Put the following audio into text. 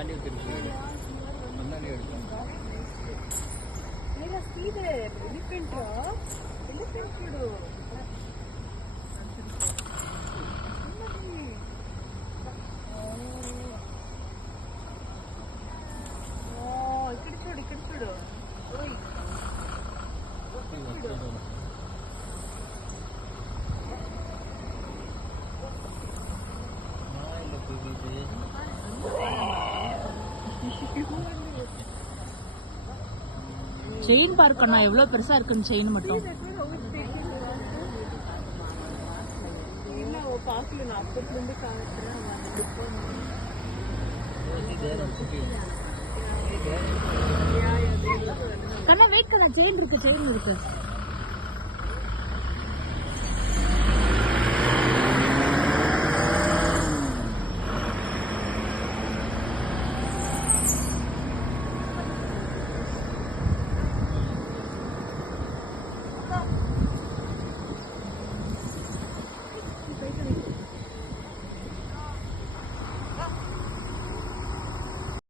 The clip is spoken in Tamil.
கண்ணாடி வச்சிருக்கு. கண்ணாடி எடுக்கலாம். Let's see the elephant. Elephant చూడు. ఇక్కడ చూడు ఇక్కడ చూడు. ఓయ్. செயின் பார்க்கண்ணா எவ்வளவு பெருசா இருக்குன்னு செயின் மட்டும். கண்ணா வெயிட் பண்ண செயின் இருக்கு